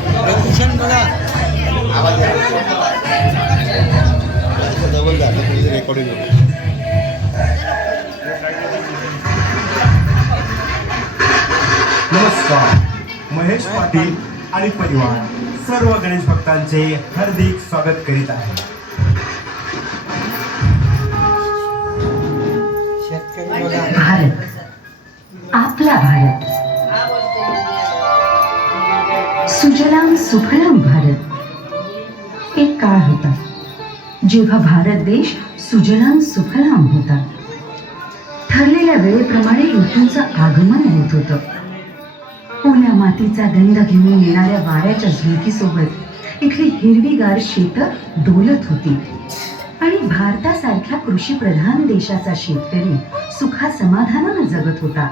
प्रदूषण बघा. डबल झालं रेकॉर्डिंग नमस्कार. महेश पाटील आणि परिवार सर्व गणेश भक्तांचे हार्दिक स्वागत करीत आहे. आपला भारत. सुजलाम सुफलाम भारत. एक काळ होता. जेव्हा भारत देश सुजलाम सुफलाम होता. ठरलेल्या वेळेप्रमाणे ऋतूंचं आगमन होत होतं. ओल्या मातीचा गंध घेऊन येणाऱ्या वाऱ्याच्या झुळकीसोबत इथली हिरवीगार शेतं डोलत होती. आणि भारतासारख्या कृषीप्रधान देशाचा शेतकरी सुखा समाधानानं जगत होता.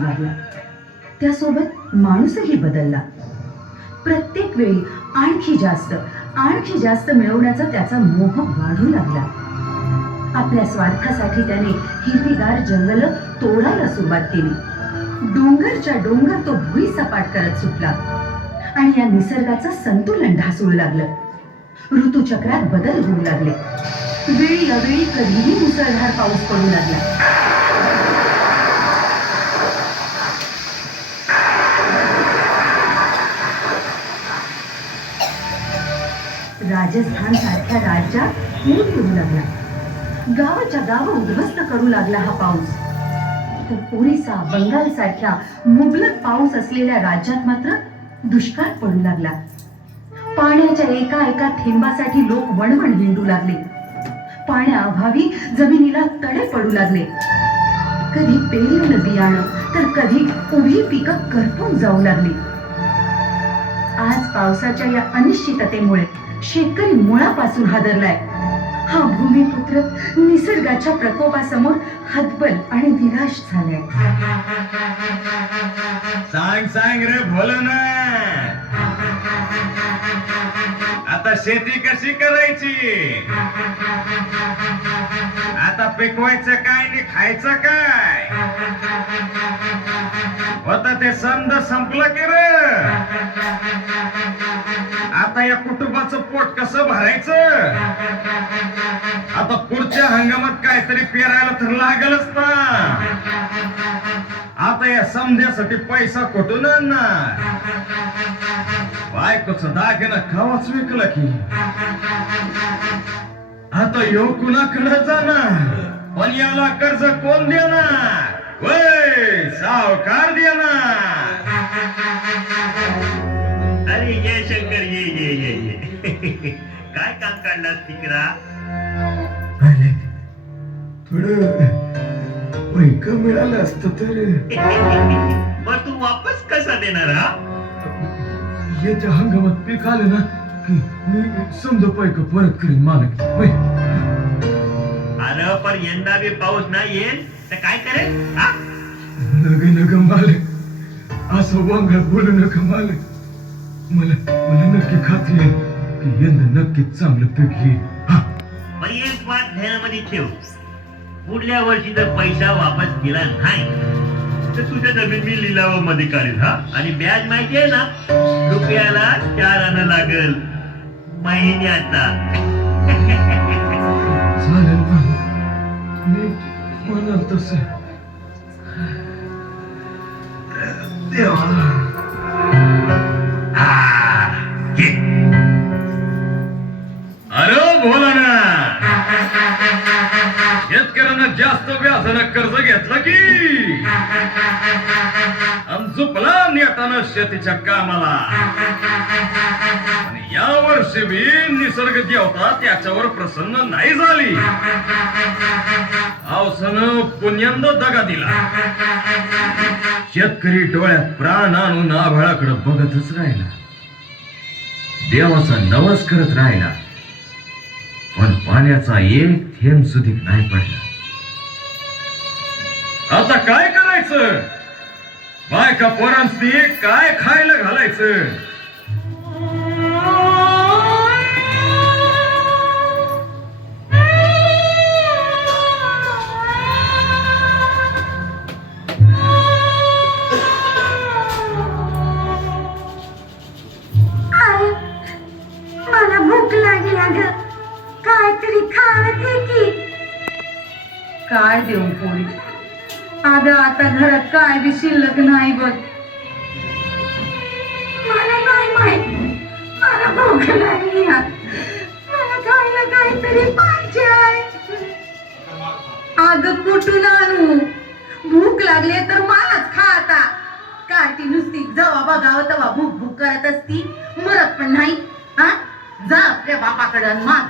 बदलू लागला त्यासोबत माणूसही बदलला. प्रत्येक वेळी आणखी जास्त आणखी जास्त मिळवण्याचा त्याचा मोह वाढू लागला. आपल्या स्वार्थासाठी त्याने हिरवीगार जंगल तोडायला सुरुवात केली. डोंगरच्या डोंगर तो भुई सपाट करत सुटला आणि या निसर्गाचं संतुलन ढासळू लागलं. ऋतुचक्रात बदल होऊ लागले. वेळी अवेळी कधीही मुसळधार पाऊस पडू लागला. राजस्थान सारख्या राज्यात पूर येऊ लागला. गावाच्या गाव उद्ध्वस्त करू लागला हा पाऊस. तर ओरिसा बंगाल सारख्या मुबलक पाऊस असलेल्या राज्यात मात्र दुष्काळ पडू लागला. पाण्याच्या एका एका थेंबासाठी लोक वणवण हिंडू लागले. पाण्याअभावी जमिनीला तडे पडू लागले. कधी पेरलेलं बियाणं तर कधी उभी पिकं करपून जाऊ लागली. आज पावसाच्या या अनिश्चिततेमुळे शेतकरी मुळापासून हादरलाय. हा भूमिपुत्र निसर्गाच्या प्रकोपासमोर हतबल आणि निराश झालाय. सांग सांग रे भोल ना आता शेती कशी करायची? आता पिकवायचं काय आणि खायचं काय? होत ते समज संपलं की र. या कुटुंबाचं पोट कसं भरायचं? आता पुढच्या हंगामात काहीतरी पेरायला तर लागलच ना. आता या समध्यासाठी पैसा कुठून आणणार? बायकोच दागिना खावाच विकला की. आता यो कुणाकडे जाणार? पण याला कर्ज कोण देणार? वय सावकार देणार. काम काढलास तिकरा थोडं पैक मिळालं असतं तर. मग तू वापस कसा देणार हा? याच्या हंगामात पीक आलं ना की मी समजा पैक परत करीन मालक. अरे पण यंदा बी पाऊस नाही येईल तर काय करेल नग नग मालक. असं वांगळ बोलू नका मालक. मला मला नक्की खात्री आहे. की यंदा नक्कीच चांगलं पीक येईल. हा. पण एक बात ध्यानामध्ये ठेव. पुढल्या वर्षी जर पैसा वापस केला नाही तर तुझ्या जमीन मी लिलावा मध्ये काढेल हा. आणि व्याज माहिती आहे ना? रुपयाला चार आणं लागल. महिन्याचा चालेल ना. मी म्हणाल तसं. देवा. शेतकऱ्यांना व्याजानं कर्ज घेतलं की? आणि झोपला शेतीच्या कामाला. आणि या वर्षी बी निसर्ग देवता त्याच्यावर प्रसन्न नाही झाली. पावसानं पुण्यंद दगा दिला. शेतकरी डोळ्यात प्राण आणून आभाळाकडे बघतच राहिला. देवाचा नवस करत राहिला. पण पाण्याचा एक थेंब सुधीक नाही पडला. आता काय करायचं? बायका पोरांनी काय खायला घालायचं? मला भूक लागली अगं. काहीतरी खावं दे की. काय देऊ पोरी? अगं आता घरात काय बी शिल्लक नाही बघ. मला नाही माहीत मला भूक लागली मला खायला काहीतरी पाहिजे अगं कुठून आणू? भूक लागली तर मलाच खा आता. काठी नुसती जवा बघावं तेव्हा भूक भूक करत असती. मरत पण नाही हा? जा आपल्या बापाकडे माग.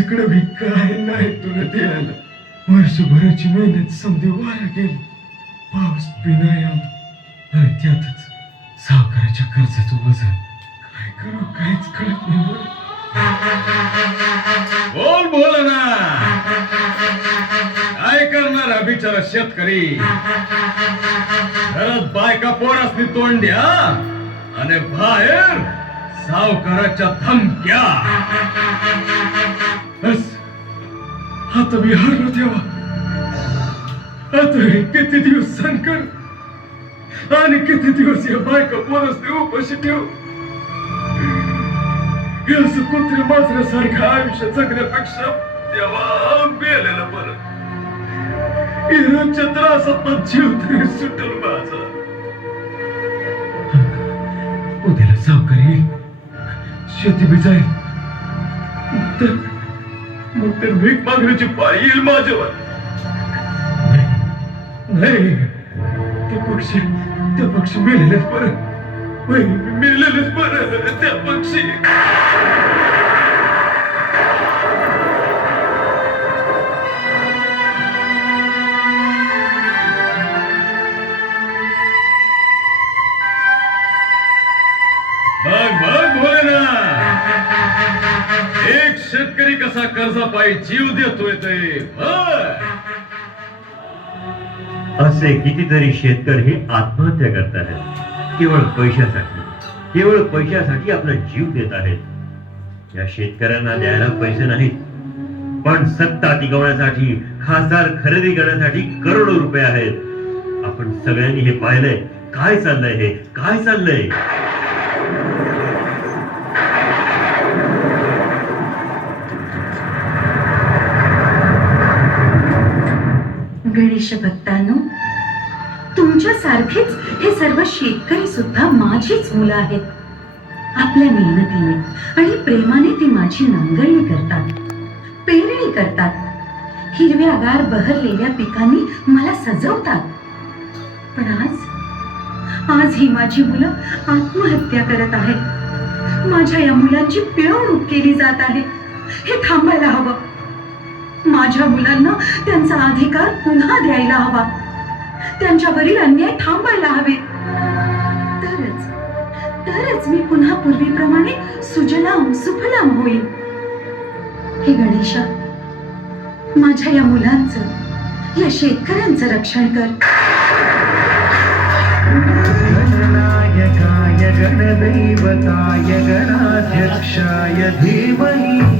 माझ्याकडे भिक्क आहे. नाही तुला द्यायला वर्षभराची मेहनत समधी वाया गेली पाऊस बी आला आणि त्यातच सावकाराच्या कर्जाचं वजन. काय करू काहीच कळत नाही बोल बोल ना. काय करणार बिचारा शेतकरी? घरात बायका पोरासनी तोंड द्या आणि बाहेर सावकाराच्या धमक्या. बस. आता मी हरलो तेव्हा. आता हे किती दिवस सहन कर? आणि किती दिवस या बायका देऊ पशी ठेव? हे असं कुत्रे माजण्यासारखं आयुष्य जगण्यापेक्षा तेव्हा मेलेलं बरं. हे रोजच्या त्रासात जीव तरी सुटल माझा. उद्याला सावकार येईल. शेती बी जाईल. मग तर भीक मागण्याची पाळी येईल माझ्यावर. नाही. ते पक्षी त्या पक्षी मेलेलेच बरं. मेलेलेच बरं त्या पक्षी. कसा जीव देतोय ते. असे कितीतरी शेतकरी आत्महत्या करत आहेत. केवळ पैशासाठी केवळ पैशासाठी आपला जीव देत आहेत. या शेतकऱ्यांना द्यायला पैसे नाहीत. पण सत्ता टिकवण्यासाठी खासदार खरेदी करण्यासाठी करोडो रुपये आहेत. आपण सगळ्यांनी हे पाहिलंय. काय चाललंय हे? काय चाललंय? गणेश भक्तांनो तुमच्यासारखेच हे सर्व शेतकरी सुद्धा माझीच मुलं आहेत. आपल्या मेहनतीने आणि प्रेमाने ते माझी नांगरणी करतात पेरणी करतात. हिरव्यागार बहरलेल्या पिकांनी मला सजवतात. पण आज आज ही माझी मुलं आत्महत्या करत आहेत. माझ्या या मुलांची पिळवणूक केली जात आहे. हे थांबायला हवं. माझ्या मुलांना त्यांचा अधिकार पुन्हा द्यायला हवा. त्यांच्यावरील अन्याय थांबायला हवे. तरच तरच मी पुन्हा पूर्वीप्रमाणे सुजलाम सुफलाम होईल हे गणेशा माझ्या या मुलांचं या शेतकऱ्यांचं रक्षण कर. गणनायकाय गणदैवताय गणाध्यक्षाय धीमहि